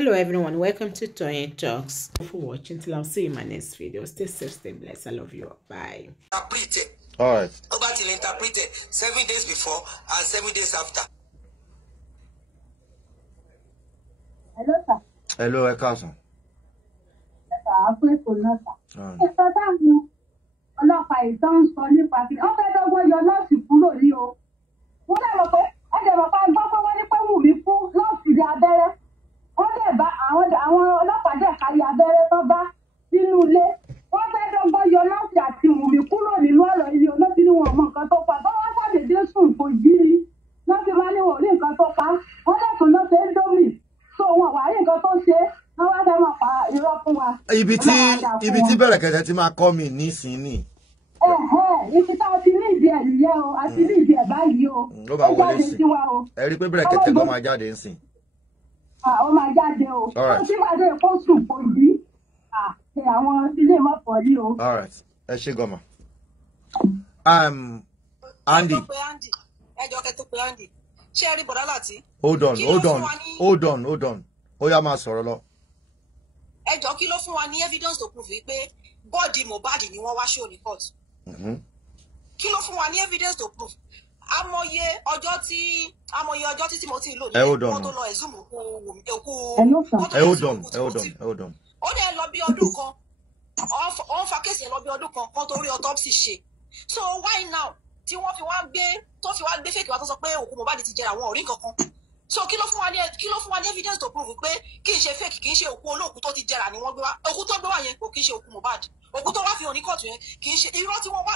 Hello everyone, welcome to Toyeen Talks. Thank you for watching. Till I'll see you in my next video. Stay safe, stay blessed. I love you. Bye. All right. About to interpret 7 days before and 7 days after. Hello, sir. Hello, Ekason. Yes, sir. I'm going to know, sir. Yes, sir. Ọlọ́pàá ìtàn sọ nípa kí wọ́n fẹ́ dọ́gbọ́n yọ nọ́ọ̀sì kúrò ní o. Wọ́n dẹ̀ mọ̀ pé gbọ́ pé wọ́n ní pé Wunmi fún nọ́ọ̀sì ní abẹ́rẹ́. Wọ́n dẹ̀ bá àwọn ọlọ́pàá dẹ̀ kárí abẹ́rẹ́ tó bá nínú ilé. Wọ́n fẹ́ dọ́gbọ́n yọ nọ́ọ̀sì àti Wunmi kúrò nínú ọ̀rọ̀ ilé olóòtú ni wọ́n mọ nǹkan tó pa. Tó wọ́n ṣàdédé sùn kò jí ni. Nọ́ọ̀sì máa ní wọ́n rí nǹkan tó pa. Wọ́n dẹ̀ tún lọ sí Indomie. So wọn wà rí nǹkan tó ṣe. Wọ́n wá dẹ̀ mọ̀ pa irọ́ fún wa. Ibi tí Bẹ̀rẹ̀kẹ̀tẹ̀ ti máa kọ́ mi nísìnyí. Ibi tá a ti ní ìdí ẹ̀ nìyẹn o, a ti ní ìdí ẹ̀ báyìí o. Ló bá wọlé sí. Ẹ rí pé Bẹ̀rẹ̀kẹ̀tẹ̀ gan máa jáde ńsìn. Ó máa jáde o. Ó ti wá dé kó sùn kò yí. Àwọn ilé ìmọ̀pọ̀ yìí o. All right. Ẹ ṣé gọ́mà. Andy. Ẹ jọ kẹ́ tó pe Andy. Ṣé ẹ rí bọ̀dá láti? Hold on. Ó yá máa sọ̀rọ̀ lọ. Ẹ jọ kí ló fún wa ní evidence to prove pé bọ́ọ̀dì Muhbad ni wọ́n wá show ní court. Kí ló fún wa ní evidence to prove? Amọye ọjọ́ tí Timothy lò ní wọ́n tó lọ ẹ̀zùm òkú. Hold on. Ó dẹ̀ lọ bí ọdún kan. Ó ń fa kéèsì lọ bí ọdún kan tó rí autopsy ṣe. So why now tí wọ́n fi wá gbé fake wa tó sọ pé òkú Muhbad ti jẹrà wọn ò rí nǹkan kan. So kí ló fún wa ní evidence to prove pé kì í ṣe fake, kì í ṣe òkú olóòkú tó ti jẹrà ni wọ́n gbé wá. Òkú tó gbé wá yẹn kò kì í ṣe òkú Muhbad. Òkú tó wá fi hàn ní kóòtù yẹn kì í ṣe irọ́ táwọn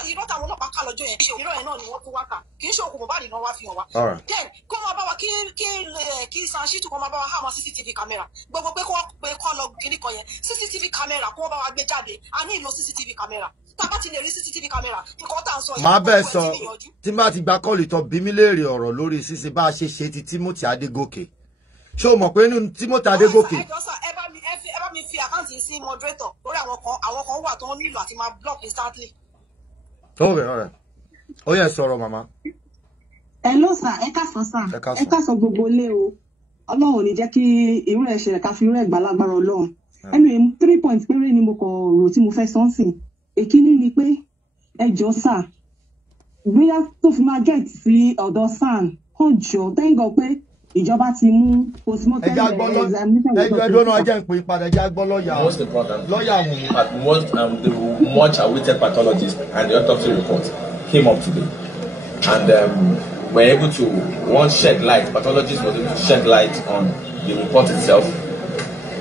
ọlọ́pàá kà lọ́jọ́ yẹn, irọ́ yẹn náà ni wọ́n tún wá kà, kì í ṣe òkú Muhbad náà wá fi hàn wá. Then kó máa bá wa kí Sanṣítù kó máa bá wa há àwọn CCTV camera gbogbo pé kó lọ kíní kan yẹn CCTV camera kó bá wa gbé jáde. A ní ìlò CCTV camera. Tábà ti lè rí CCTV camera nǹkan tá à ń sọ yìí. Má bẹ́ẹ̀ sọ tí bá ti gba kọ́ọ̀lì tó bí mí léèrè ọ̀rọ̀ lórí sísè bá a ṣe ti Timothy Adégòkè. Ṣé o mọ̀ pé nínú Timothy Adégòkè? Ẹ bá mi fi àkáǹtì sí moderator lórí àwọn kan wà tó nílò àti máa block instantly. All right. Ó yẹ sọ̀rọ̀ màmá. Hello sir, ẹ káàsán sir. Ẹ káàsán gbogbo ilé o. Ọlọ́run ò ní jẹ́ kí irú ẹ̀ ṣẹlẹ̀ ká fi irú ẹ̀ gbà lágbára Ọlọ́run. Anyway, 3 points péré ni mo kàn rò tí mo fẹ́ sọ sìn. Èkíní ni pé ẹ jọ̀ọ́ sir. Bóyá tó fi máa get sí ọ̀dọ̀ SAN, kàn jọ̀ọ́ thank God pé ìjọba ti mú postmortem examination. Ẹjọ́ náà jẹ́ ìpín ìpadà ẹjẹ́ gbọ́ lọ́ọ̀yà. Most important, the much awaited pathologist and the autopsy report came up today, and were able to shed light. Pathologist was able to shed light on the report itself.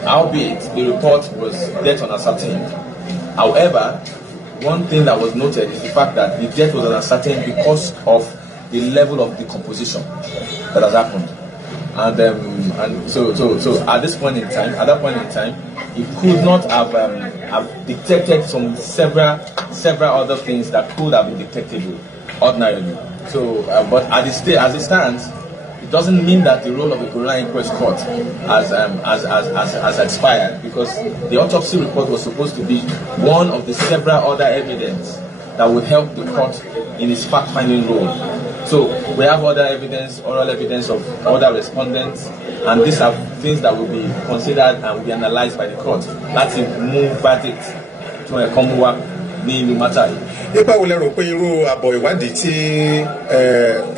Albeit the report was death unascertained. However, one thing that was noted is the fact that the death was unascertained because of the level of decomposition that has happened. And so at that point in time, he could not have detected several other things that could have been detected ordinarily. So, but as it stands, it doesn't mean that the role of the Coroner Inquest Court has expired, because the autopsy report was supposed to be one of the several other evidence that would help the court in its fact-finding role. So we have other evidence, oral evidence of other respondents, and these are things that will be considered and will be analyzed by the court. That's a move verdict to a common work ní ìlú mátà yìí. Nípa wo lẹ rò pé irú àbọ̀ ìwádìí tí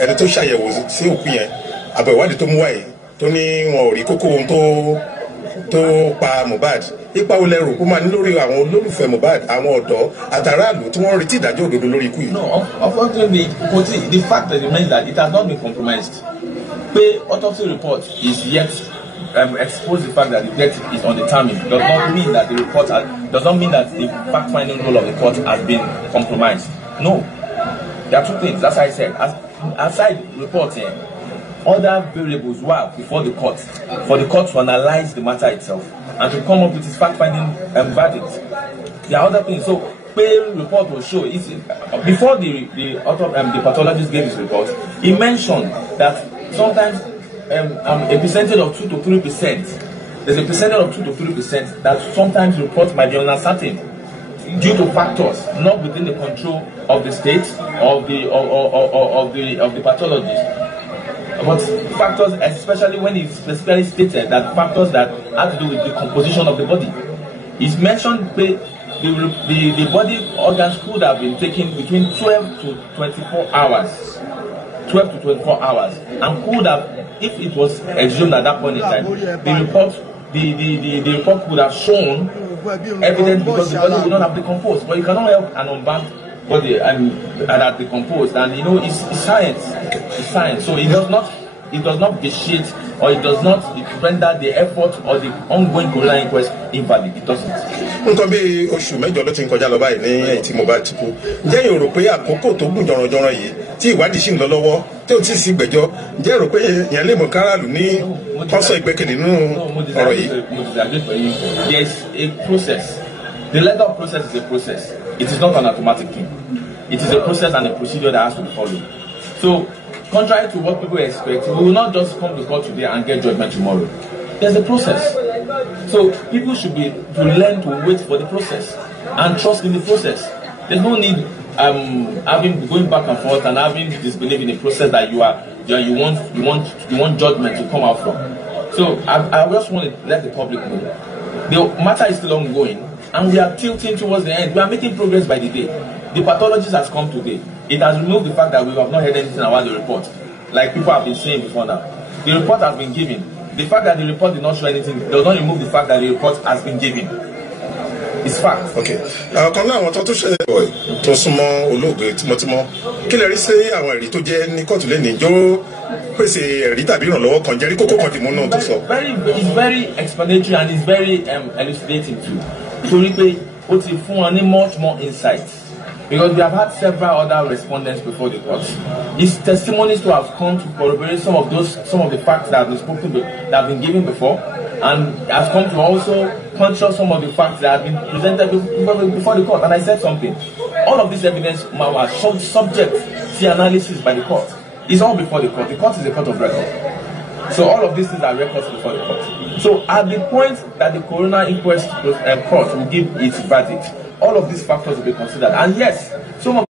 ẹni tó ṣàyẹ̀wò sí òkú yẹn, àbọ̀ ìwádìí tó mú wáyé tó ní wọn ò rí kókó ohun tó pa Muhbad, nípa wo lẹ rò pé máa ní lórí àwọn olólùfẹ́ Muhbad, àwọn ọ̀dọ́ àtàràlù tí wọ́n retí ìdájọ́ òdodo lórí ikú yìí? No, unfortunately, the fact that remains that it has not been compromised. The autopsy report is yet expose the fact that the death is undetermined does not mean that the report does not mean that the fact-finding role of the court has been compromised. No, there are two things. As I said, aside reporting, other variables were before the court for the court to analyze the matter itself and to come up with its fact-finding verdict. There are other things. So, the report will show before the pathologist gave his report, he mentioned that sometimes a percentage of 2 to 3%. There's a percentage of 2 to 3% that sometimes reports might be uncertain due to factors not within the control of the state of the pathologist. But factors, especially when he specifically stated that factors that had to do with the composition of the body. He's mentioned the body organs could have been taken between 12 to 24 hours. 12 to 24 hours. And could have, if it was exhumed at that point in time, the report could have shown evidence because the body would not have decomposed. But you cannot help an unbound body that decomposed. And it's science. It's science. So it does not vitiate or it does not render the effort or the ongoing coroner inquest invalid. It doesn't. Nǹkan bí oṣù mẹ́jọ ló ti ń kọjá lọ báyìí ní ẹ̀yìn tí Muhbad ti kú. Ǹjẹ́ yóò rò pé àkókò tó gùn jọ̀rọ̀jọ̀rọ̀ yìí tí ìwádìí sì ń lọ lọ́wọ́ tí ó ti sí gbẹ́jọ́, ǹjẹ́ rò pé ìyẹn lè mọ̀ káràlú ní kọ́sọ̀ ìgbẹ́kẹ̀lé nínú ọ̀rọ̀ yìí? There is a process. The legal process is a process. It is not an automatic thing. It is a process and a procedure that has to be followed. So, contrary to what people expect, we will not just come to court today and get judgment tomorrow. There's a process. So people should learn to wait for the process and trust in the process. There's no need going back and forth and having disbelief in the process that you want judgment to come out from. So I just want to let the public know the matter is still ongoing and we are tilting towards the end. We are making progress by the day. The pathologist has come today. It has removed the fact that we have not heard anything about the report, like people have been saying before now. The report has been given. The fact that the report did not show anything does not remove the fact that the report has been given. It's fact. Okay. Kan náà àwọn tó ṣe tó súnmọ́ olóògbé tímọ́tímọ́ kí lè rí sí àwọn ẹ̀rí tó jẹ́ ní kóòtù lẹ́nu ìjọ pèsè ẹ̀rí tàbí ìrànlọ́wọ́ kan jẹ́rí kókó kan dìmú náà tó sọ. It's very explanatory and it's very elucidating too. Torí pé ó ti fún wọn ní much more insight. Because we have had several other respondents before the court. His testimonies to have come to corroborate some of the facts that have been spoken, that have been given before, and has come to also control some of the facts that have been presented before the court. And I said something. All of this evidence was subject to analysis by the court. It's all before the court. The court is a court of record. So all of these things are records before the court. So at the point that the coroner inquest court will give its verdict, all of these factors will be considered. And yes, some of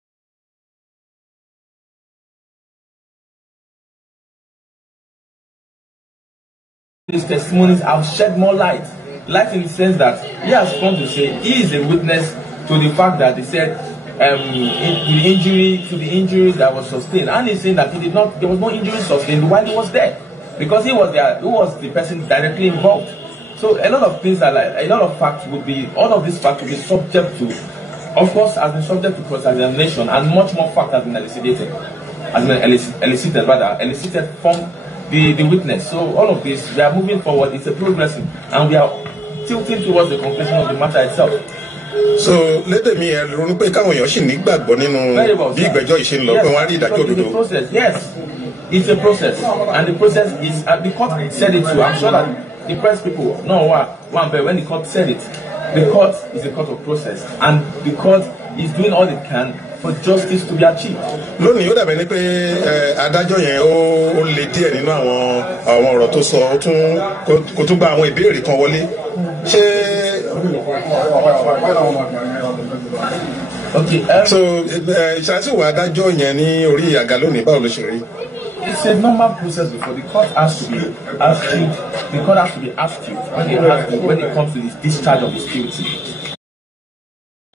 these testimonies have shed more light. Light in the sense that he has come to say he is a witness to the fact that he said the injury that was sustained. And he's saying that there was no injury sustained while he was there. Because he was the person directly involved. So a lot of things a lot of facts all of these facts will be subject to, of course, has been subject to cross-examination, and much more fact has been elicited from the witness. So all of this, we are moving forward. It's a progressing, and we are tilting towards the conclusion of the matter itself. So let me ronú pé káwọn èèyàn sì nígbàgbọ́ nínú bí ìgbẹ́jọ́ yìí ṣe ń lọ pé wọ́n á rí ìdájọ́ òdodo. Yes, it's a process, and the process is the court said it too. I'm sure that the press people when the court said it, the court is a court of process, and the court is doing all it can for justice to be achieved. Lónìí ó dàbẹ̀ ni pé adájọ́ yẹn ó le díẹ̀ nínú àwọn ọ̀rọ̀ tó sọ kó tún gba àwọn ìbéèrè kan wọlé. Ṣé okay, so ìṣàtúwò adájọ́ yẹn ní orí àga lónìí báwo ló ṣe rí? It's a normal process before the court has to be astute. The court has to be astute when it comes to the discharge of his duty,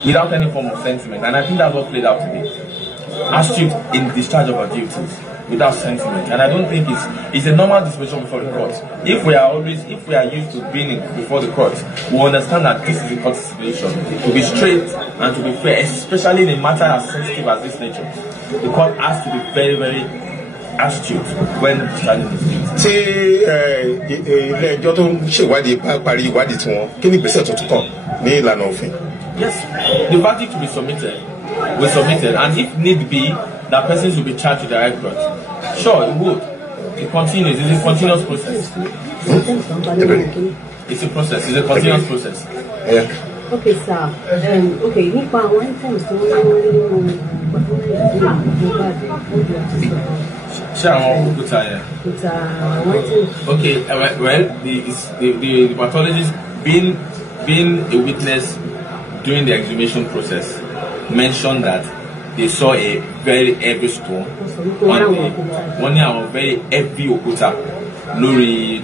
without any form of sentiment. And I think that's what played out today. Astute in discharge of our duties, without sentiment. And I don't think it's a normal disposition before the court. If we are used to being before the court, we understand that this is a court situation. To be straight and to be fair, especially in a matter as sensitive as this nature, the court has to be very, very astute when discharging his duties. Tí ilé ẹjọ́ tó ń ṣèwádìí parí ìwádìí tiwọn, kí ni ìgbésẹ̀ tó tún kàn ní ìlànà òfin? Yes, the verdict will be submitted, and if need be, that persons will be charged with the high court. Sure, it would. It continues. It's a continuous process. It's a process. It's a continuous process. Yeah. Okay, sir. Okay, nípa àwọn items tó ń okay, well, the pathologist being a witness during the exhumation process mentioned that they saw a very heavy stone one very heavy okuta lórí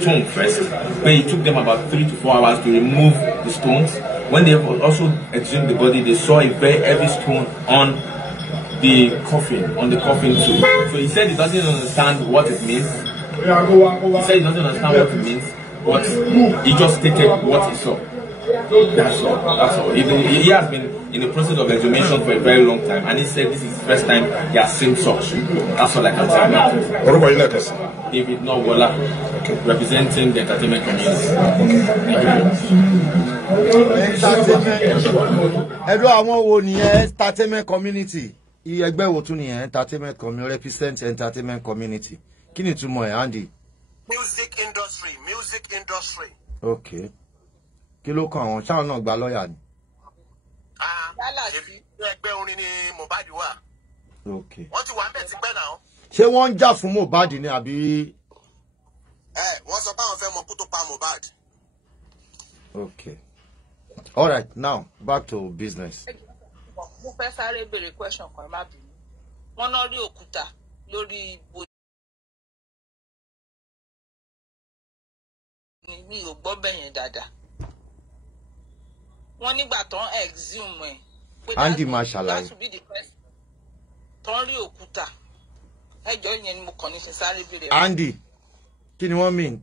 tomb first, but it took them about 3 to 4 hours to remove the stones. When they also exhumed the body, they saw a very heavy stone on the coffin too. So he said he doesn't understand what it means. But he just stated what he saw. That's all. He has been in the process of exhumation for a very long time, and he said this is the first time he has seen such. That's all I can say about it. David Nowola, representing the entertainment community. Entertainment community. Entertainment community represents entertainment community. Kí ni túmọ̀ ẹ̀, Andy? Music industry. Okay. Kí ló kàn wọ́n? Ṣáwọn náà gba lọ́yà ni? Ẹgbẹ́ orin ni Muhbad wà. Okay. Wọ́n ti wà ń bẹ̀ ti pẹ́ náà. Ṣé wọ́n ń jà fún Muhbad ni àbí? Wọ́n sọ pé àwọn fẹ́ mọ kú tó pa Muhbad. Okay. All right, now back to business. Mo fẹ́ sáré béèrè question kan, má bínú. Wọ́n náà rí òkúta lórí ibo. Mi ò gbọ́ bẹ́yẹn dáadáa. Wọ́n nígbà tán exhume ẹ̀. Andy máa ṣàlàyé. Tán rí òkúta. Ẹjọ́ yẹn ni mo kàn ní ṣe sáré béèrè. Andy, kí ni wọ́n mean?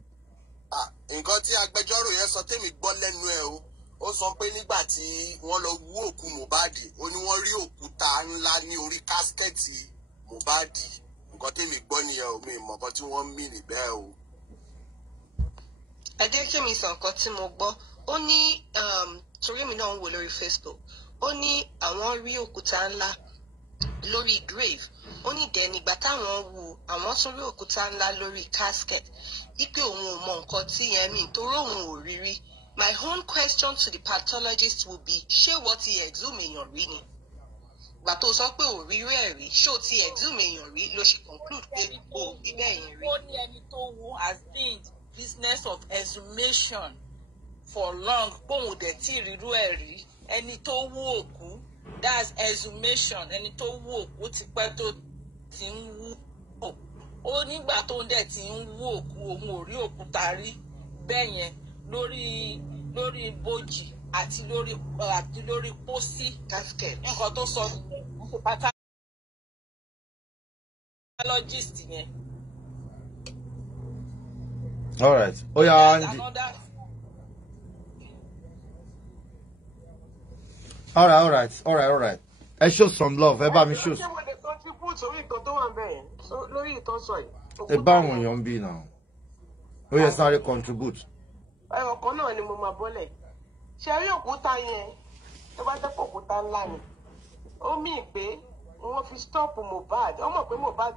Nǹkan tí agbẹjọ́rò yẹn sọ tèmi gbọ́ lẹ́nu ẹ̀ o. Ó sọ pé nígbà tí wọ́n lọ wú òkú Muhbad, ó ní wọ́n rí òkúta ńlá ní orí kásikẹ́ẹ̀tì Muhbad. Nǹkan tèmi gbọ́ nìyẹn o, mi ì mọ̀ nǹkan tí wọ́n mí níbẹ̀ o. Ẹ jẹ́ kí mi sọ nǹkan tí mo gbọ́. Ó ní torí mi náà ń wò lórí Facebook. Ó ní àwọn rí òkúta ńlá lórí grave. Ó ní dẹ̀ nígbà táwọn wú àwọn tún rí òkúta ńlá lórí casket. Ipe òun ò mọ nǹkan tí yẹn mí torí òun ò rí rí. My own question to the pathologist would be, ṣé wọ́n ti exhume èèyàn rí ni? Gbà tó sọ pé ò rí rẹ̀ rí, ṣé o ti exhume èèyàn rí ló ṣe conclude pé o rí bẹ́ẹ̀ yẹn rí? Ó ní ẹni tó wú has been business of exhumation for long, bóun dẹ̀ tí rírú ẹ̀ rí. Ẹni tó wú òkú, that's exhumation. Ẹni tó wú òkú ti pẹ́ tó ti ń wú òkú. Ó nígbà tó ń dẹ̀ ti ń wú òkú, òun ò rí òkúta rí bẹ́ẹ̀ yẹn lórí bójì àti lórí pósí casket. Nǹkan tó sọ nìyẹn pathologist yẹn. All right. Oh yeah, Andy. All right. I show some love. Ẹ bá mi show. Ẹ bá wọn yan bí now. Ó yẹ sáré contribute. Ọ̀kan náà ni mo máa bọ́lẹ̀. Ṣé rí òkúta yẹn tó bá jẹ́ òkúta ńlá ni? Ó mì pé wọ́n fi stop Muhbad. Ó mọ̀ pé Muhbad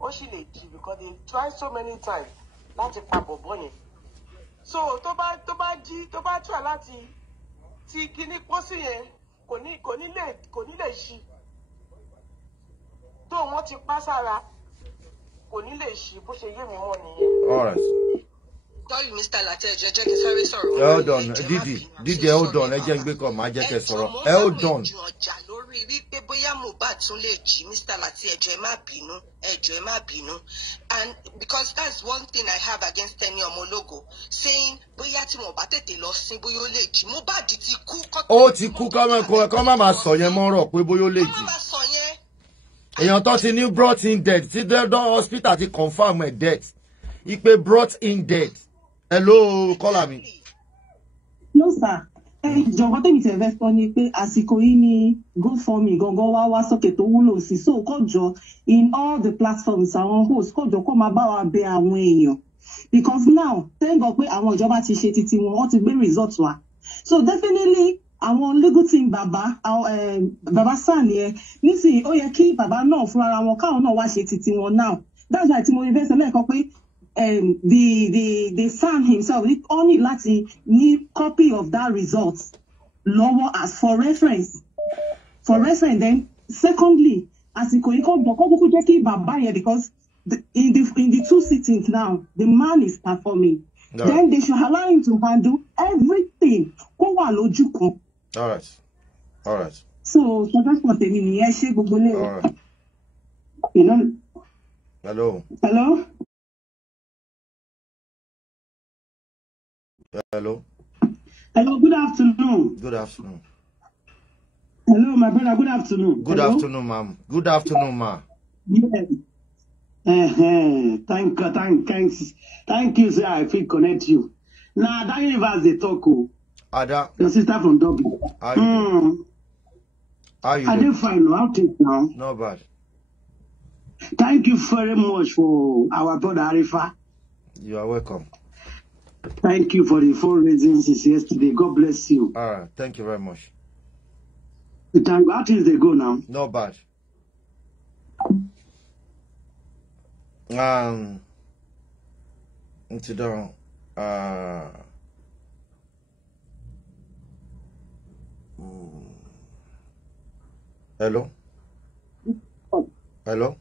ó sì lè jí because they try so many times láti pa bọ̀bọ̀ yẹn. So tó bá try láti ti kíní pósí yẹn kò ní lè ṣí. Tó wọ́n ti pa sára kò ní lè ṣí bó ṣe yé mi mọ́ nìyẹn. All right. Sorry, Mr. Latejo, jẹ́ kí sáré sọ̀rọ̀. Hold on, Didi, hold on. Ẹ jẹ́ gbé kan, máa jẹ́ kẹ́ sọ̀rọ̀. Hold on. Ọjà lórí wípé bóyá Muhbad tún lè jí Mr. Latejo, ẹ má bínú. And because that's one thing I have against any ọmọ ológo, saying bóyá tí wọ́n bá tètè lọ sin bóyá ó lè jí. Muhbad ti kú. Ó ti kú kọ́ má máa sọ yẹn mọ́rọ̀ pé bóyá ó lè jí. Èèyàn tó ti ní brought in dead, tí dọ́dọ̀ hospital ti confirm ẹ̀ death. Ipe brought in dead. Hello, call me. No, sir. Jọ̀wọ́ tèmi tẹ̀ fẹ́ sọ ni pé àsìkò yìí ni GoFundMe gangan wá sókè tó wúlò sí. So kọjọ in all the platforms àwọn hosts kọjọ kó máa bá wa bẹ àwọn èèyàn. Because now, thank God pé àwọn ìjọba ti ṣe titi wọn, wọ́n ti gbé result wa. So definitely àwọn legal team bàbá San yẹn nísìnyí ó yẹ kí bàbá náà fúnra wọn káwọn náà wá ṣe titi wọn now. That's why tí mo invest lẹ́ẹ̀kan pé the San himself only láti ní copy of that result lọ́wọ́ as for reference then secondly àsìkò yìí kò kúkú jẹ́ kí bàbá yẹn because in the 2 sittings now the man is performing. No. Then they should allow him to handle everything kó wà lójú kan. All right. So that's what I mean. Yes, she go Alright. You know. Hello. Hello. Hello. Hello. Good afternoon. Good afternoon. Hello, my brother. Good afternoon. Good afternoon, ma'am. Good afternoon, ma. Yes. Thank you, sir. I feel connect you. Now that universe they talk. Ada. Your sister from Dublin. How you doing? How you I doing? didn't find no outtake now. Not bad. Thank you very much for our brother Arifa. You are welcome. Thank you for the fundraising since yesterday. God bless you. Alright, thank you very much. Thank how things they go now. Not bad. Into the hello? Hello?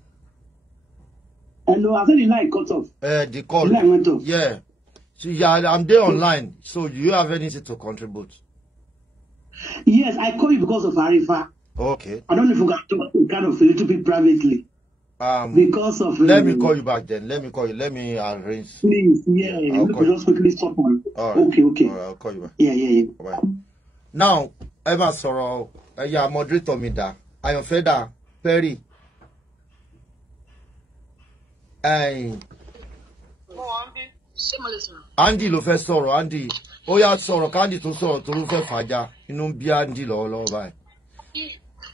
Hello, I said the line cut off. The call. The line went off. Yeah. So yeah, I'm there online. So do you have anything to contribute? Yes, I call you because of Arifa. Okay. I don't know if you can talk kind of a little bit privately. Because of let me call you back then. Let me call you. Let me arrange. Please, yeah. Let me just quickly stop on. All right. Okay. All right, I'll call you back. Yeah. Bye. Now, Emma Soro, yeah, moderator me da. I am Feda Perry. Andy ló fẹ́ sọ̀rọ̀ Andy. Ó yá sọ̀rọ̀ Candy tó sọ̀rọ̀ tó ló fẹ́ fàjà. Inú bí Andy lọ́wọ́lọ́wọ́ báyìí.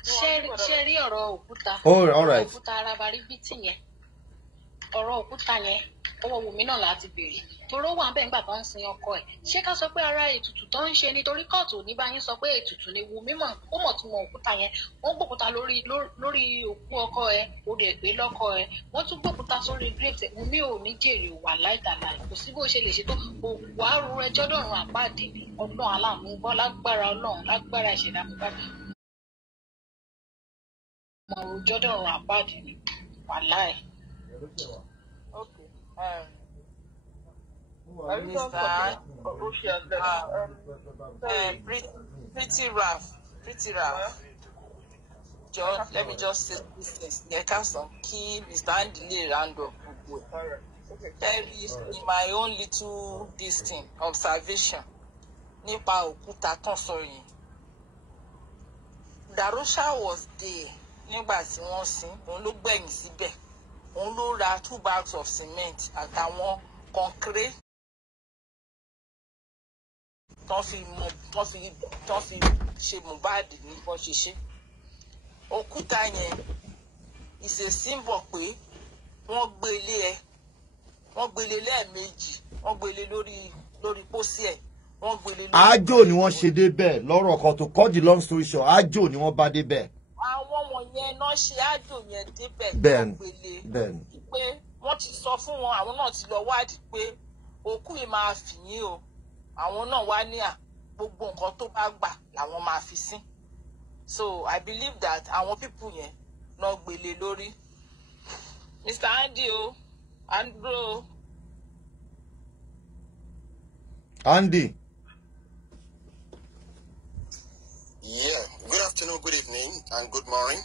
Ṣé rí ọ̀rọ̀ òkúta? All right. Òkúta arabarí bí tìyẹn. Ọ̀rọ̀ òkúta yẹn, ọwọ́ Wùmí náà láti béèrè. Toró wà bẹ́ẹ̀ nígbà tó ń sin ọkọ ẹ̀. Ṣé ká sọ pé ara ètùtù tó ń ṣe nítorí kóòtù ní bá yín sọ pé ètùtù ni Wùmí mọ̀ ó mọ̀ tún mọ òkúta yẹn. Wọ́n gbòkúta lórí òkú ọkọ ẹ̀, ó dẹ̀ gbé lọ́kọ ẹ̀. Wọ́n tún gbòkúta sórí grave ẹ̀. Wùmí ò ní jèrè wà láìdàlà. Kò sí bó ṣe lè ṣe tó. Wàá ru ẹjọ́ dọ̀run àpáàdé Ọlọ́run aláàmú bọ́ lágbára Ọlọ́run lágbára ìṣẹ̀dá Muhbad. Mo rojọ́ dọ̀run àpáàdé ni wàláì. Pretty rough. Let me just say this thing. Key Mr. Andy lè round up. There is in my own little this thing observation. Nípa òkúta tán sọ yẹn. Darosha was there. Nígbà tí wọ́n sin, òun ló gbẹ̀yìn síbẹ̀. Òun ló ra 2 bags of cement àtàwọn concrete. Tán fi ṣe Muhbad ní bọ́n ṣe ṣe. Òkúta yẹn is a symbol pé wọ́n gbélé lẹ́ẹ̀mejì, wọ́n gbélé lórí pósí ẹ̀, wọ́n gbélé lórí. Àjò ni wọ́n ṣe débẹ̀ lọ́rọ̀ kan tó cut the long story short, àjò ni wọ́n bá débẹ̀. Àwọn wọ̀nyẹn náà ṣe àjò yẹn débẹ̀ Bẹ́ẹ̀ni. Pé wọ́n ti sọ fún wọn, àwọn náà ti lọ wádìí pé òkú yìí máa fì yín o. Àwọn náà wá ní gbogbo nǹkan tó bá gbà làwọn máa fi sí. So I believe that àwọn people yẹn náà gbélé lórí. Mr. Andy o, Andrew. Andy. Yeah. Good afternoon, good evening, and good morning.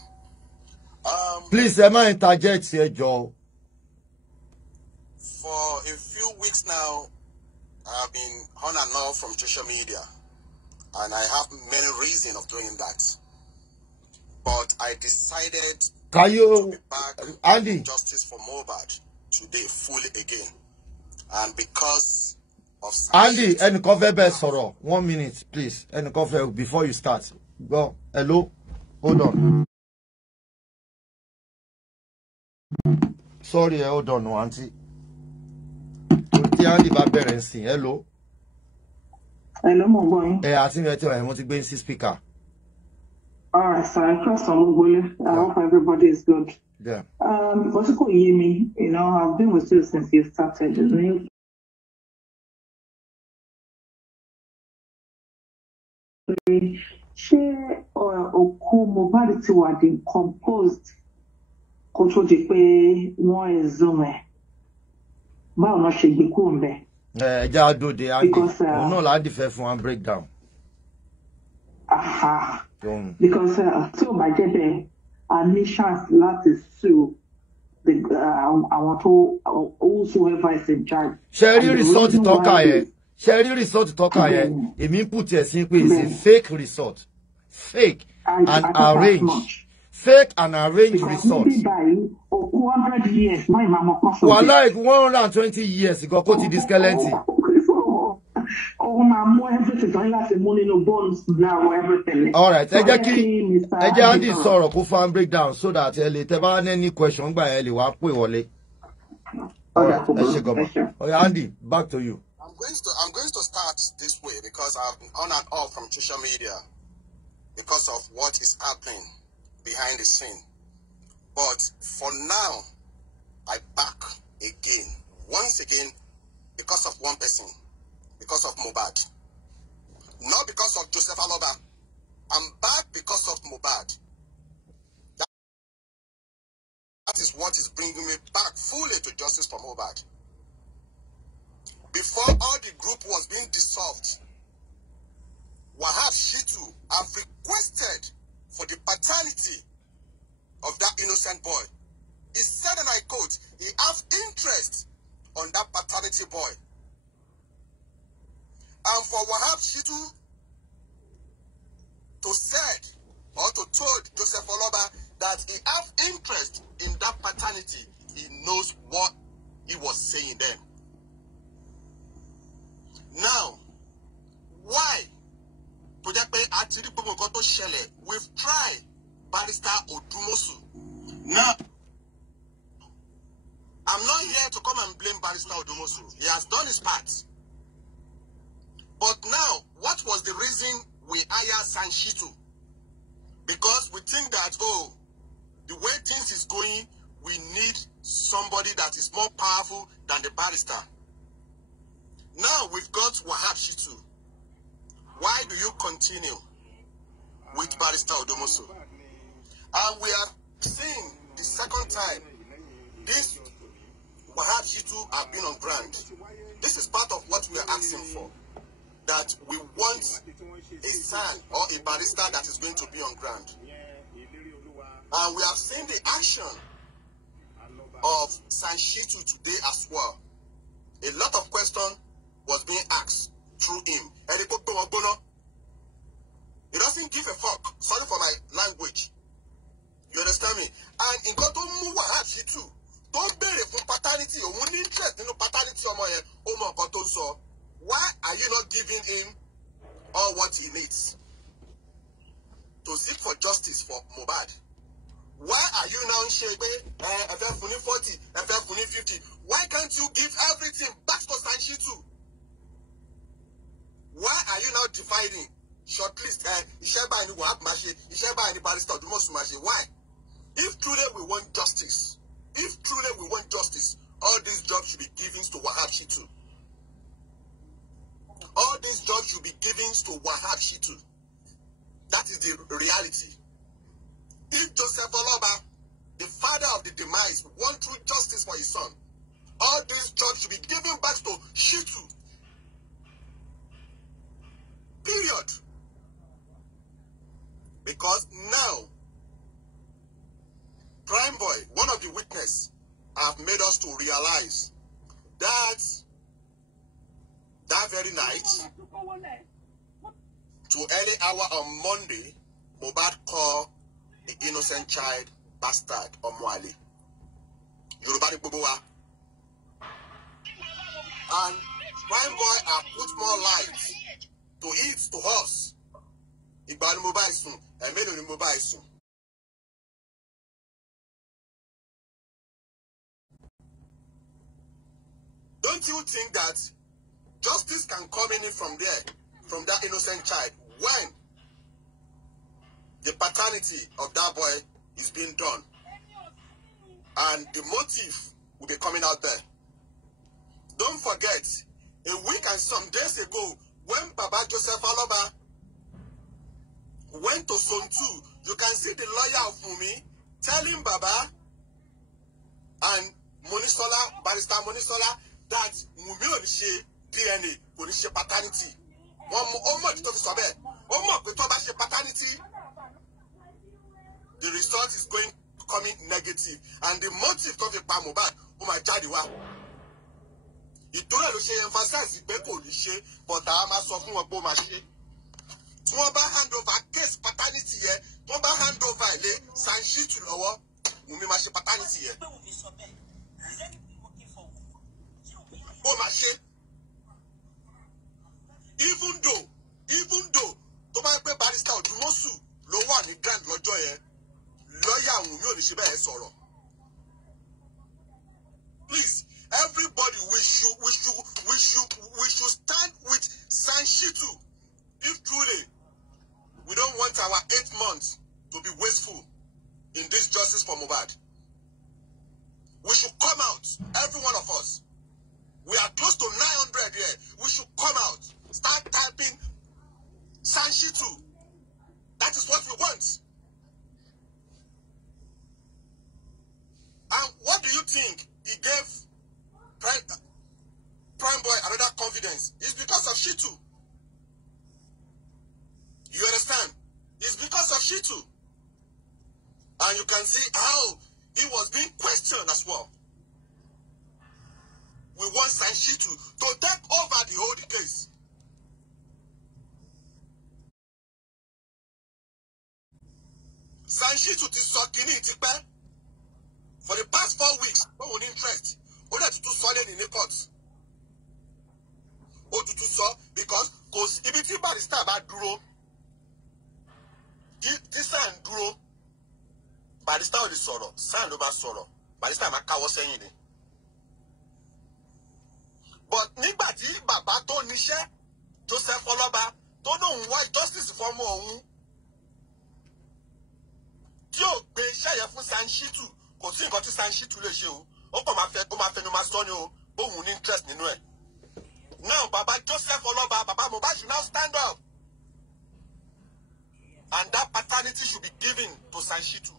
Please, Emma, interject here, Joe. For a few weeks now, I've been on and off from social media, and I have many reasons of doing that. But I decided to be back Andy, justice for Muhbad today fully again, and because of Andy, any cover best sorrow. 1 minute, please. Any cover before you start. Go. Hello. Hold on. Sorry, hold on, no, auntie. Andy hello. Hello, my boy. I think I want to go into speaker. All right, so I trust someone. I hope everybody is good. Yeah. What's it called, Yemi? You know, I've been with you since you started. Ṣé òkú Muhbad ti wà decomposed kó tó di pé wọ́n exhume ẹ̀? Báwo ló ṣe gbé kúrò ńbẹ̀? Jáde Andy. Òun náà láti fẹ́ fún one breakdown. Aha. Because tí ó bá jẹ́ bẹ́ẹ̀, a ní chance láti sue àwọn tó whosoever is in charge. Sherry resort talker yẹn. Sherry resort talker yẹn. Èmi put it simply is a fake resort. Fake and arranged. Fake and arranged resort. $100 years, well, like 120 years ago, go to this skeleton. All right, Andy sorrow go fan breakdown so that later any question by Ellie walk wole. All right, let's go. Okay, Andy, back to you. I'm going to start this way because I'm on and off from social media because of what is happening behind the scene. But for now, I back again, once again, because of one person, because of Muhbad. Not because of Joseph Aloba. I'm back because of Muhbad. That is what is bringing me back fully to justice for Muhbad. Before all the group was being dissolved, Wahab Shitu have requested for the paternity of that innocent boy. He said, and I quote, he has interest on that paternity boy. And for Wahab Shitu to said or to told Joseph Aloba that he has interest in that paternity, he knows what he was saying then. Now, why? We've tried Barrister Odumosu. Now, I'm not here to come and blame Barrister Odumosu. He has done his part. But now, what was the reason we hired Sanshitu? Because we think that, oh, the way things is going, we need somebody that is more powerful than the barrister. Now we've got Wahab Shitu. Why do you continue with Barrister Odumosu? And we are seeing the second time this Wahab Shitu have been on ground. This is part of what we are asking for. That we want a son or a barrister that is going to be on ground. And we have seen the action of Sanshitu today as well. A lot of questions was being asked through him. He doesn't give a fuck. Sorry for my language. You understand me? And in God don't move Wahab Shitu. Don't bury for paternity or one interest in paternity or my. Why are you not giving him all what he needs to seek for justice for Muhbad? Why are you now saying, FF 40, FF 50? Why can't you give everything back to Sanshitu? Why are you now dividing shortlist? Why? If truly we want justice, all these jobs should be given to Wahab Shitu. All these jobs should be given to Wahab Shitu. That is the reality. If Joseph Aloba, the father of the demise, wants true justice for his son, all these jobs should be given back to Shitu. Period. Because now, Prime Boy, one of the witnesses, have made us to realize that that very night, to early hour on Monday, Muhbad called the innocent child bastard Omwali. Yorubani Bubuwa. And Prime Boy have put more light to it, to us. Ibanu Mubaisun, and Menu Mubaisun. Don't you think that justice can come in from there, from that innocent child, when the paternity of that boy is being done? And the motive will be coming out there. Don't forget, a week and some days ago, when Baba Joseph Aloba went to Zone 2, you can see the lawyer of Wunmi telling Baba and Monisola, Barrister Monisola, that Wunmi on DNA, on paternity. One more to paternity, the result is coming negative, and the motive tó fi pa Mohbad ó máa jáde wá. Ìtúrẹ̀ ló ṣe emphasize pé kò ní ṣe, but àwọn máa sọ fún wọn pé ó máa ṣe. Tí wọ́n bá hand over case paternity yẹn, tí wọ́n bá hand over ilé Sanshitu lọ́wọ́, Wunmi máa ṣe paternity yẹn. Ó máa ṣe. Even though tó bá gbé barrister Odumosu ló wà ní grand lọ́jọ́ yẹn, lọ́ọ̀yà Wunmi ò ní ṣe bẹ́ẹ̀ sọ̀rọ̀. Please, everybody, we should stand with Sanshitu if truly we don't want our 8 months to be wasteful in this justice for Muhbad. We should come out, every one of us. We are close to 900 here. We should come out, start typing Sanshitu. That is what we want. And what do you think he gave Prime Boy another confidence? It's because of Shitu. You understand? It's because of Shitu. And you can see how he was being questioned as well. We want Sanshitu to take over the whole case. Sanshitu is sucking it for the past 4 weeks. No one interest. Only to do solid in the courts. Or to do so because if it's about the star about duro, this and duro, by the star of the sorrow, sand over sorrow, by the time I was saying it. But nígbàtí bàbá tó níṣẹ́ Joseph Aloba tó lóun wá justice for ọmọ òun tí ó gbé iṣẹ́ yẹn fún Sanshitu kò sí nǹkan tí Sanshitu lè ṣe o ó kàn máa fẹnu máa sọ ni o bóun ní interest nínú ẹ̀. Now bàbá Joseph Aloba bàbá Mohbad should now stand up and that paternity should be given to Sanshitu.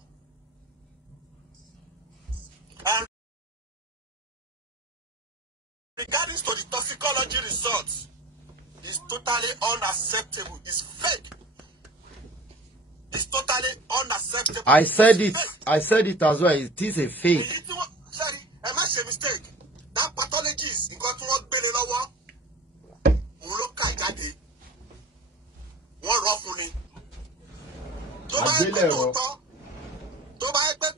And regarding to the toxicology results, it's totally unacceptable. It's fake. It's totally unacceptable. I said it as well. It is a fake. Sorry, I made a mistake. That pathologist in got one belly lower. Look at that. One roughly. To buy a better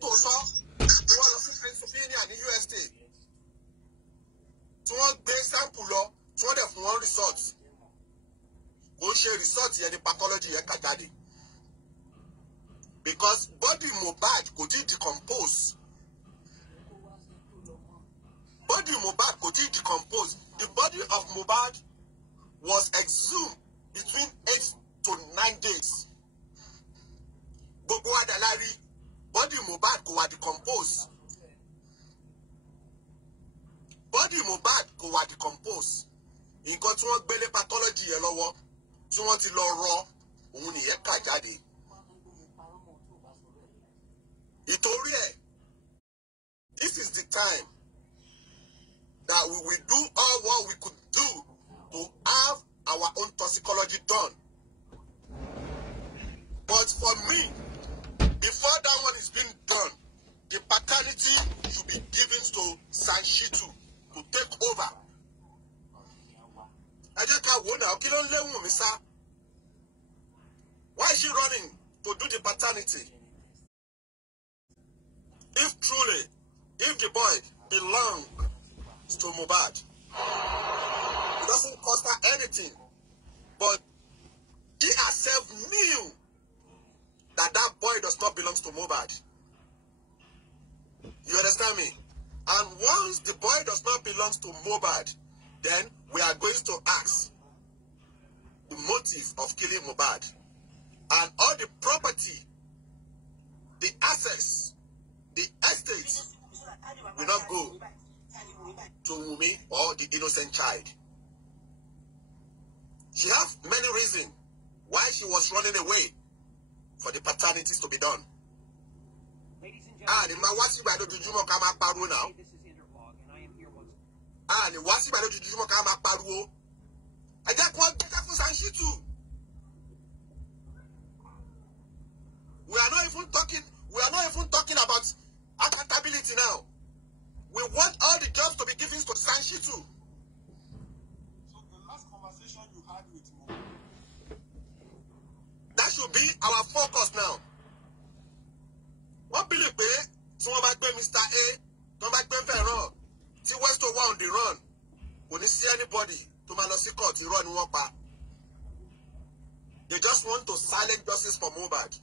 Pennsylvania and the USA. To one base sample law, to one result. Go share result here, the pathology here, Kagadi. Because body Mohbad could decompose. Body Mohbad could decompose. The body of Mohbad was exhumed between 8 to 9 days. Gbogbo adalari, body Mohbad could decompose. Body Mohbad could decompose. Nǹkan tí wọ́n gbélé pathology yẹn lọ́wọ́, tí wọ́n ti lọ rọ, òun nìyẹn kà jáde. Ìtorí ẹ̀, this is the time that we will do all what we could do to have our own toxicology done. But for me, before that one is being done, the paternity should be given to Sanshitu to take over. I just can't wonder, why is she running to do the paternity? If truly, if the boy belongs to Muhbad, it doesn't cost her anything. But she herself knew that that boy does not belong to Muhbad. You understand me? And once the boy does not belong to Muhbad, then we are going to ask the motive of killing Muhbad. And all the property, the assets, the estate will not go to Wunmi or the innocent child. She has many reasons why she was running away for the paternities to be done. The Mawasi by the Jujumo Kama Paru now. The Wasi by the Jujumo Kama Paru. I just want better for Sanshitu. We are not even talking, That should be our focus now. What believe pé tí wọ́n bá gbé Mr. A, tí wọ́n bá gbé Ferran, tí Westo wà on the run, kò ní see anybody tó máa lọ sí court irọ́ ni wọ́n pa. They just want to silence justice for Muhbad.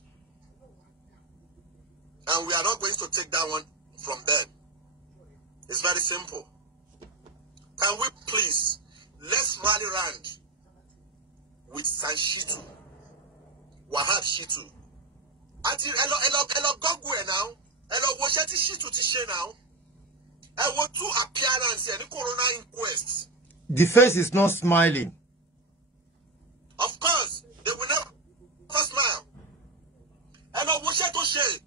And we are not going to take that one from them. It's very simple. Can we please, let's rally round with Sanshitu, Wahab Shitu. Ati elo Google now. Elo wo se ti Shitu ti se now. I want two appearance here, the Coroner Inquest. The face is not smiling. Of course, they will never smile. Elo wo se to se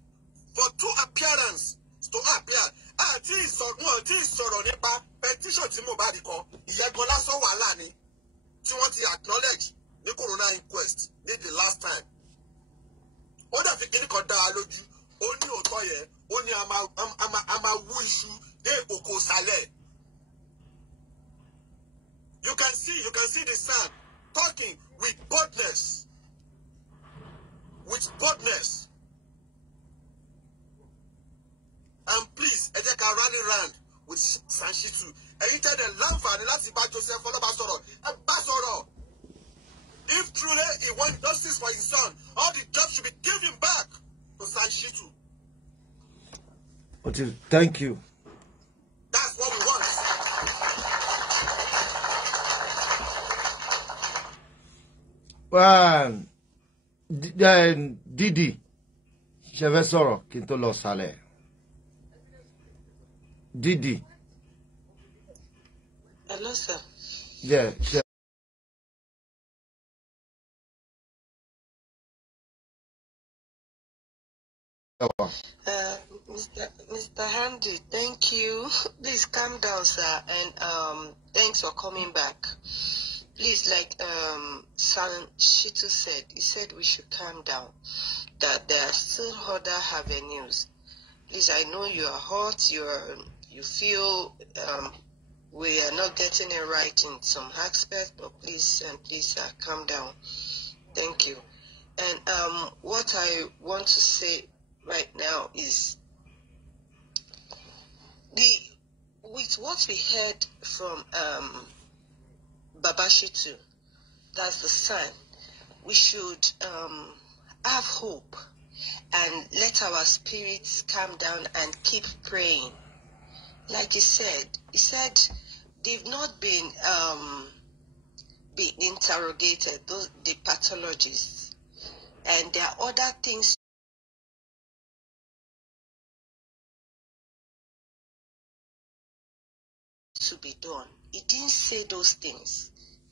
for two appearance to appear. Ati sọ̀rọ̀ nípa petition tí Muhbad kọ, ìyẹn gan lásán wàhálà ni. Tí wọ́n ti acknowledge ní Coroner Inquest ní the last time. Ó dà fi kíní kan dá a lójú, ó ní òótọ́ yẹn, ó ní a máa wú iṣu dé òkò sàlẹ̀. You can see the son talking with boldness. With boldness. And please, ẹ jẹ́ ká rally round with Sanshitu. Ẹ̀yin tẹ́ dẹ̀ láǹfààní láti bá Joseph Aloba sọ̀rọ̀, ẹ bá sọ̀rọ̀. If truly he wants justice for his son, all the jobs should be given back to Sanshitu. Thank you. That's what we want. Didi, je vais sọ̀rọ̀ kí n tó lọ sálẹ̀. Didi. Hello, sir. Yeah. Mr. Handy, thank you. Please calm down, sir, and thanks for coming back. Please, like Sanshitu said, he said we should calm down. That there are still other avenues. Please, I know you are hot. You feel we are not getting it right in some aspects, but please calm down. Thank you. And what I want to say right now is with what we heard from Babashitu, that's the son, we should have hope and let our spirits calm down and keep praying. Like he said they've not been interrogated, the pathologists, and there are other things to be done. He didn't say those things.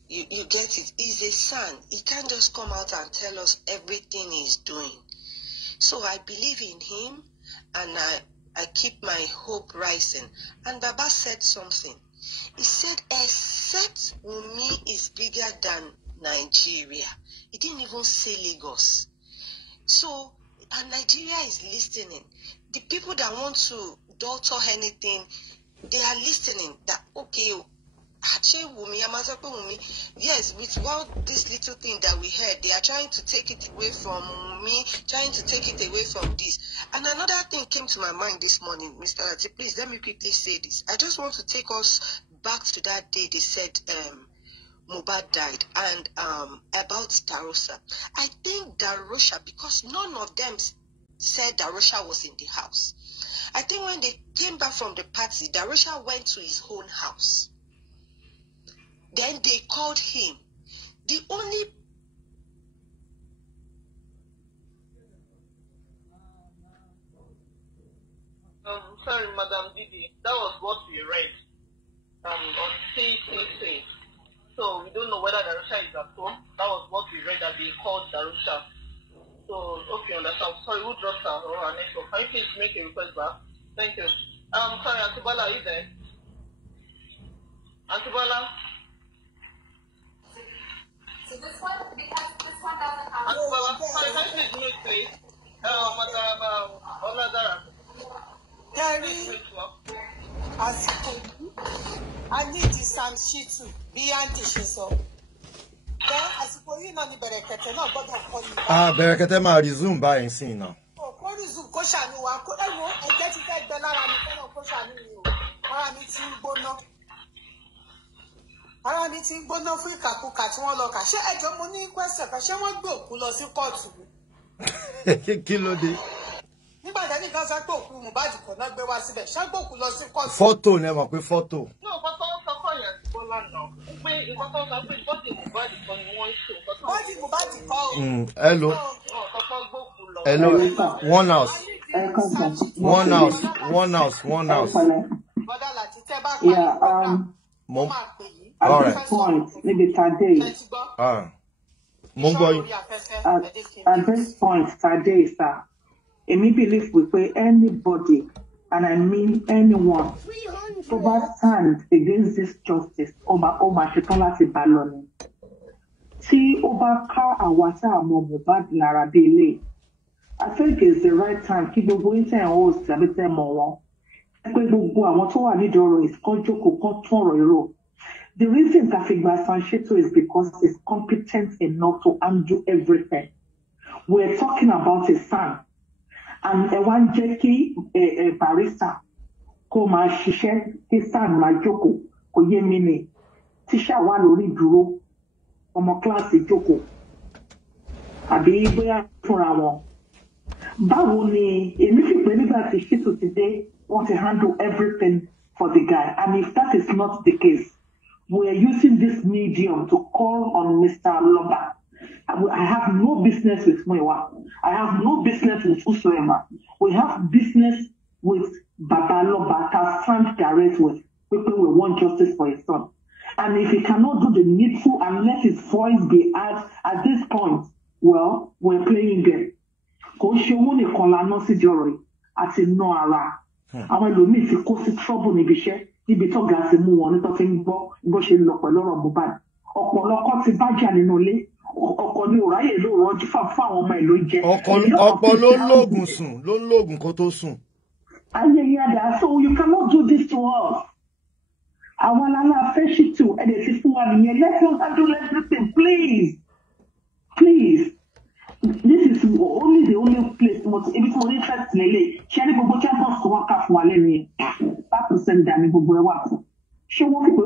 You get it? He's a son. He can't just come out and tell us everything he's doing. So I believe in him, and I keep my hope rising. And Baba said something. He said, except Wunmi is bigger than Nigeria. He didn't even say Lagos. So, and Nigeria is listening. The people that want to daughter anything, they are listening. That, okay, yes, with all this little thing that we heard, they are trying to take it away from me, trying to take it away from this. And another thing came to my mind this morning, Mr. Ati, please let me quickly say this. I just want to take us back to that day they said Muhbad died, and about Darosha. I think Darosha, because none of them said Darosha was in the house. I think when they came back from the party, Darosha went to his own house. Then they called him. The only sorry, Madam Didi, that was what we read on CCC. So we don't know whether Darusha is at home. That was what we read, that they called Darusha. So okay, understand. Sorry, who dropped our network? Can you please make a request back? Thank you. Sorry, Antibala, are you there? Antibala? So this one, because this one doesn't have... Antibala, sorry, can you please mute, please? Madam Oladara. Terry, àsìkò yìí, I need the Sanshitu bí àǹtí ṣe sọ. Bẹ̀rẹ̀kẹ̀tẹ̀ máa resume báyìí sí náà. Kó resume kó ṣàánú wa kó ẹ̀wọ̀n ẹ̀jẹ̀ ti fẹ́ gbẹ lára mi kó ṣàánú mi o. Ara mi ti ń gbóná. Ara mi ti ń gbóná fún ìkàkùkà tí wọ́n lọ kà. Ṣé ẹjọ́ mo ní question kan ṣé wọ́n gbé òkú lọ sí kóòtù mi? Kí ló dé? Nígbà tí ẹnìkan sọ pé òkú Mohbad kò náà gbé wá síbẹ̀ ṣé gbé òkú lọ sí kóòtù? Fọ́tò ni ẹ mọ̀ pé fọ́tò. Náà kọ́kọ́ sọ́kọ̀ yẹn ti bọ́ lánàá. Pé ìkọ́kọ́ sọ pé bọ́dì Mohbad kan ni wọ́n ń ṣe. Bọ́dì Mohbad kọ́ o. Hello. Hello. One house. Yeah, all right. This point, maybe today. At this point, today, sir, me believe we pay anybody, and I mean anyone, to stand against this justice. Oba Shitola Tibaloni. See, Oba Ka Awata Muhbad Narabele. I think it's the right time. Keep going to host a bit more. The reason Kafigba Sancheto is because he's competent enough to undo everything. We're talking about his son. And one Jackie barista, Koma Shishe, his son Majoko, Oyemine, Tisha Walori Duro, Omo class Joko. Abi Boya Furawo. Bawoni, if anybody Sancheto today want to handle everything for the guy. And if that is not the case, we are using this medium to call on Mr. Aloba. I have no business with Mwewa. I have no business with whosoever. We have business with Baba Aloba to stand direct with people who want justice for his son. And if he cannot do the needful and let his voice be heard at this point, well, we're playing game. Koshomoni kolano si jori ati no ara. Àwọn ẹlòmíì ti kó sí trouble níbi iṣẹ́ níbi tó ga sí mú wọn nítorí fi ń gbọ́ bó ṣe lọ pẹ̀lú ọ̀rọ̀ Mohbad. Ọ̀pọ̀lọpọ̀ ti bájà nínú ilé. Ọkọ ní òráyè ló rọjú fún àwọn ọmọ ẹ̀ ló jẹ. Ọ̀pọ̀ ló ń lóògùn sùn, ló ń lóògùn kó tó sùn. Ayẹyẹdà, so you cannot do this to us. Àwọn alála fẹ́ ṣì tù ẹ̀dẹ̀ ti fún wa nìyẹn. Let us handle everything, please. Please. This is only the only place if it's only first lele. Share gbogbo champions to work out for lele. That percent dani gbogbo e wa fún. Ṣé wọ́n fi pé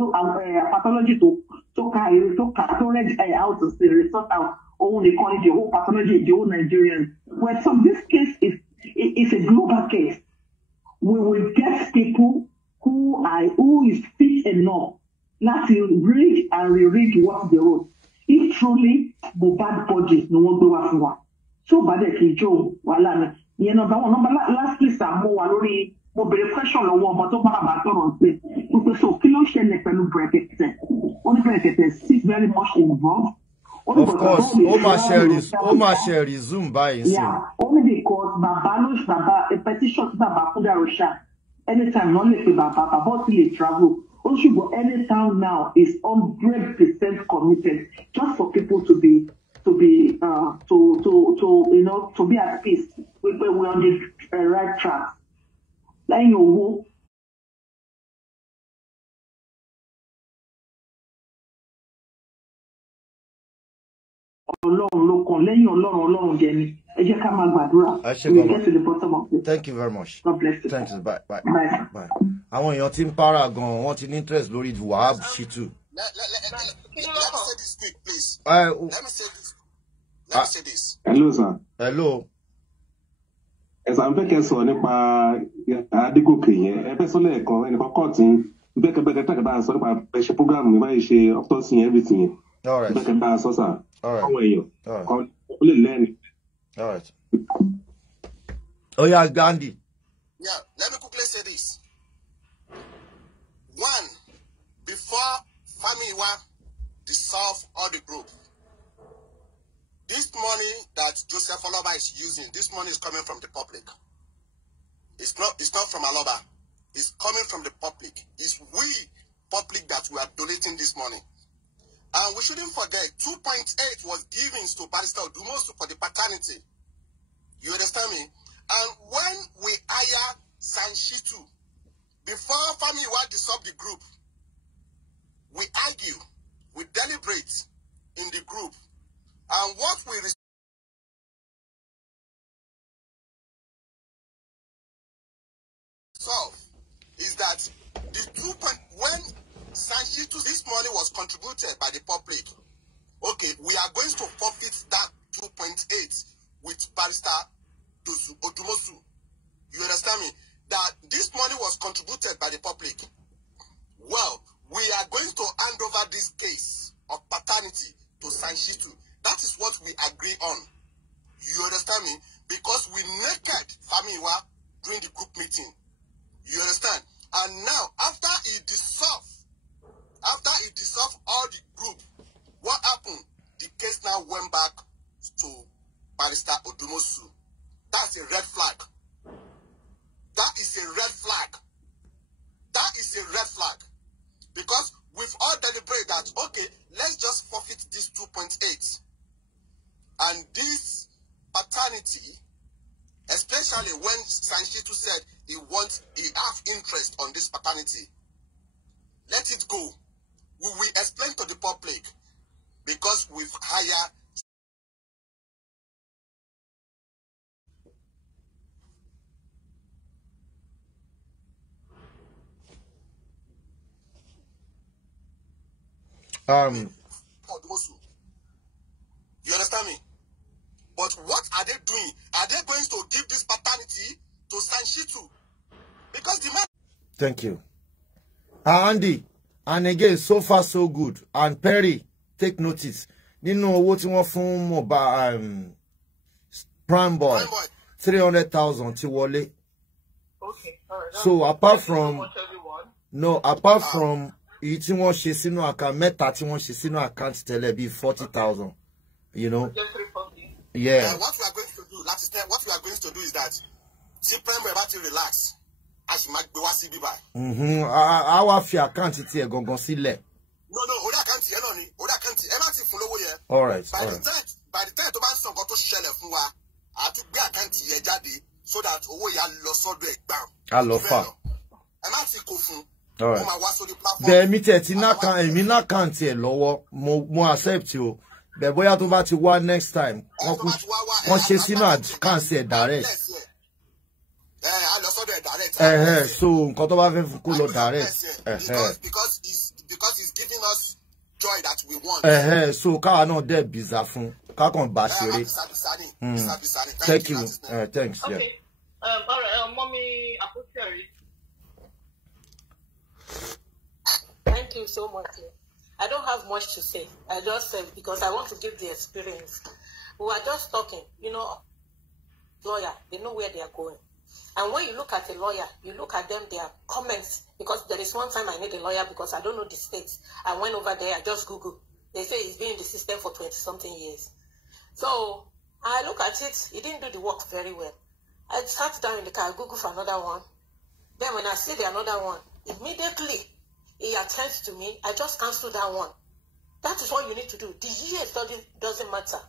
pathology to read out to say resort out òun nìkan the whole pathology the whole Nigerians. Well, so this case is a global case. We will get people who is fit enough not to read and reread what they wrote. If truly Mohbad body no one go after one. So bad that he Joe, wala ni. You know, number lastly, some more lórí mo bèrè question lọ́wọ́ ọmọ tó bá bàbá tọrọ pé wípé so kí ló ṣẹlẹ̀ pẹ̀lú Brekete. Only Brekete is very much involved. Of course, ó máa ṣe resume báyìí sí. Yeah, only because bàbá a petition bàbá Kúdà Rosha. Anytime no lè pe bàbá ó ti lè travel. Oshugo, any town now is 100% committed just for people to be at peace. We're on the right track. Like you Ọlọ́run jẹ́ ni. Ẹ jẹ́ ká máa gbàdúrà. We get to the bottom of it. Thank you very much. God bless you. Thanks. Bye. Bye. Àwọn èèyàn tí ń para gan, wọ́n ti ní interest lórí Wahab Shitu. Let me say this quick, please. Let me say this. Hello, sir. Hello. Ẹ̀sà ń fẹ́ kẹ́ sọ nípa Adégòkè yẹn. Ẹ fẹ́ sọ lẹ́ẹ̀kan ẹnìkan kọ́ọ̀tì bẹ́ẹ̀kẹ́ tàkàtà sọ nípa ẹ̀ṣẹ̀ program ní báyìí ṣe autopsy everything yẹn. All right. Bẹ́ẹ̀kẹ́ sọ sà. Àwọn èèyàn. All lè lẹ́ni. All right. Oh yeah, Gandhi. Yeah, let me quickly say this. One, before Famiwa dissolve all the group, this money that Joseph Aloba is using, this money is coming from the public. It's not from Aloba. It's coming from the public. It's we, public, that we are donating this money. And we shouldn't forget, 2.8 was given to Barrister Odumosu for the paternity. You understand me? And when we hire Sanshitu, before Famiwa dissolve the group, we argue, we deliberate in the group. And what we resolve is that when Sanshitu this money was contributed by the public, okay, we are going to forfeit that 2.8 with Barrister Odumosu. You understand me? That this money was contributed by the public. Well, we are going to hand over this case of paternity to Sanshitu. That is what we agree on. You understand me? Because we naked Famiwa during the group meeting. You understand? And now, after he dissolved all the group, what happened? The case now went back to Barrister Odumosu. That's a red flag. That is a red flag. That is a red flag. Because we've all deliberated that, okay, let's just forfeit this 2.8. And this paternity, especially when Sanshitu said he have interest on this paternity, let it go. We will explain to the public because we've hired You understand me? But what are they doing? Are they going to give this paternity to Sanshitu? Because the man... Thank you. Andy, and again, so far so good. And Perry, take notice. You know what you want from Prime Boy? 300,000 to Wale. Okay, all right. So apart from... No, apart from... Eating one sino account, meta one sino account tell be 40,000. You know? Yeah. What we are going to do, what we are going to do is that Prime Boy about to relax. As you might be wasi biba. Our fee account it here gon sile. No, other account here no ni. Other account everything follow here. All right. By the time to ban some go to share fún wa, a tún gbé account here jáde so that owó ya lọ sọ́dọ̀ ẹ̀gbọ́n. Alofa. Ẹ má ti kó fún. All right. The meter na can't here lower more accept you. The boy to bat one next time. One she can't say direct. So Kotoba direct. Because it's giving us joy that we want. So car not there bizarre fun. Car con basiri. Thank you. Thanks. Okay. Yeah. All right, mommy, Apothecary. Thank you so much. I don't have much to say. I just said because I want to give the experience. We are just talking, you know, lawyer, they know where they are going. And when you look at a lawyer, you look at them, their comments, because there is one time I need a lawyer because I don't know the states. I went over there, I just Googled. They say he's been in the system for 20-something years. So I look at it, he didn't do the work very well. I sat down in the car, Google for another one. Then when I see the another one, immediately he attends to me, I just cancel that one. That is what you need to do. The years doesn't matter.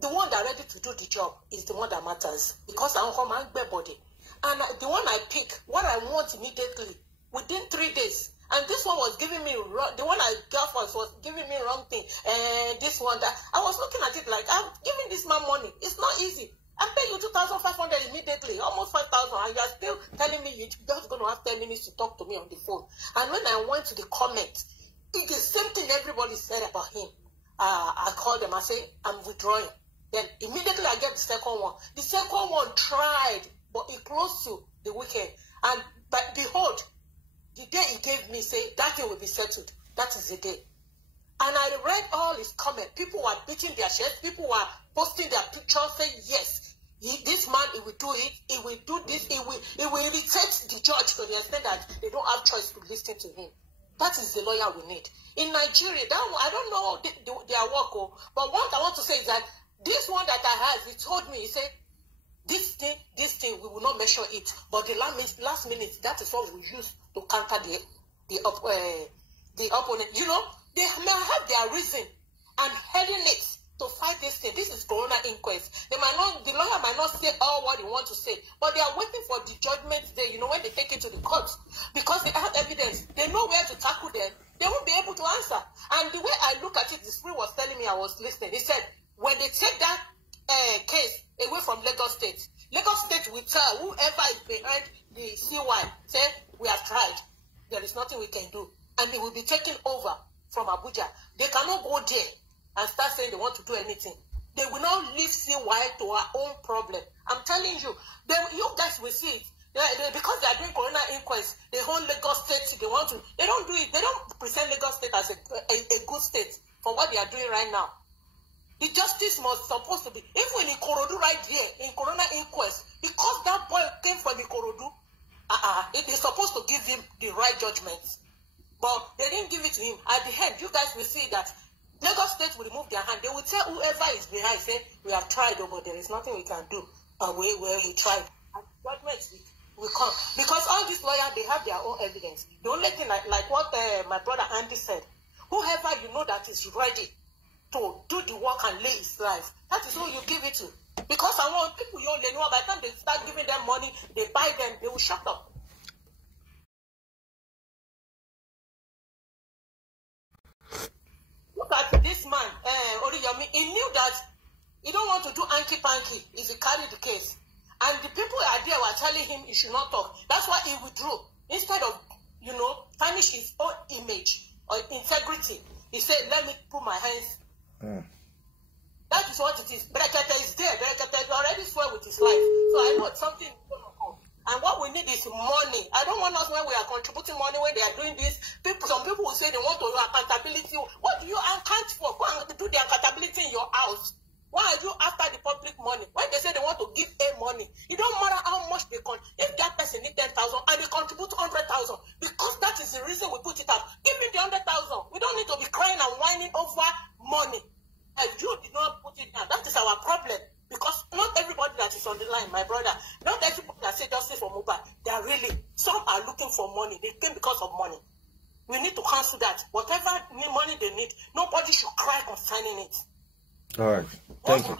The one that ready to do the job is the one that matters. Because I'm home and body. And the one I pick, what I want immediately, within 3 days. And this one was giving me wrong, the one I got was giving me wrong thing. And this one that, I was looking at it like, I'm giving this man money. It's not easy. I pay you 2,500 immediately, almost 5,000, and you are still telling me you're just going to have 10 minutes to talk to me on the phone. And when I went to the comments, it's the same thing everybody said about him. I called them, I say, I'm withdrawing. Then immediately I get the second one. The second one tried, but it close to the weekend. And but behold, the day he gave me, say, that day will be settled. That is the day. And I read all his comments. People were beating their chests. People were posting their pictures saying, yes, this man, he will do it. He will do this. He will irritate the judge to the extent that they don't have choice to listen to him. That is the lawyer we need. In Nigeria, I don't know their work, but what I want to say is that this one that I had, he told me, he said, this thing, we will not measure it. But the last minute, that is what we use to counter the opponent. You know, they may have their reason and heading it to fight this thing. This is Coroner Inquest. The lawyer might not say all what he wants to say, but they are waiting for the judgment day, you know, when they take it to the court. Because they have evidence. They know where to tackle them. They won't be able to answer. And the way I look at it, the spirit was telling me, I was listening. He said, when they take that case away from Lagos State will tell whoever is behind the CY, say, we have tried. There is nothing we can do. And they will be taken over from Abuja. They cannot go there and start saying they want to do anything. They will not leave CY to our own problem. I'm telling you, you guys will see it. Because they are doing Coroner Inquest, they hold Lagos State, they don't do it, they don't present Lagos State as a good state for what they are doing right now. The justice must supposed to be, even in Ikorodu right here, in Coroner Inquest, because that boy came from Ikorodu, it is supposed to give him the right judgments. But they didn't give it to him. At the end, you guys will see that Lagos State will remove their hand. They will tell whoever is behind, say, we have tried, but there is nothing we can do. We tried. And judgments will come. Because all these lawyers, they have their own evidence. The only thing, like what my brother Andy said, whoever you know that is ready to do the work and lay his life, that is who you give it to. Because I want people you only know, by the time they start giving them money, they buy them, they will shut up. Look at this man, Oriyomi. He knew that he don't want to do anky-panky if he carried the case. And the people are there were telling him he should not talk. That's why he withdrew. Instead of, tarnish his own image or integrity, he said, let me put my hands. That is what it is. Brekete is there. Brekete already swear with his life. So I know something is going to come. And what we need is money. I don't want us when we are contributing money, when they are doing this. Some people will say they want to do accountability. What do you account for? Go and do the accountability in your house. Why are you after the public money? When they say they want to give a money, it don't matter how much they if that person needs 10,000 and they contribute 100,000, because that is the reason we put it up. Give me the 100,000. We don't need to be crying and whining over money. And you did not put it down. That is our problem. Because not everybody that is on the line, my brother, not everybody that say justice for Muhbad, they are really, some are looking for money. They came because of money. We need to cancel that. Whatever money they need, nobody should cry concerning it. All right. Thank you.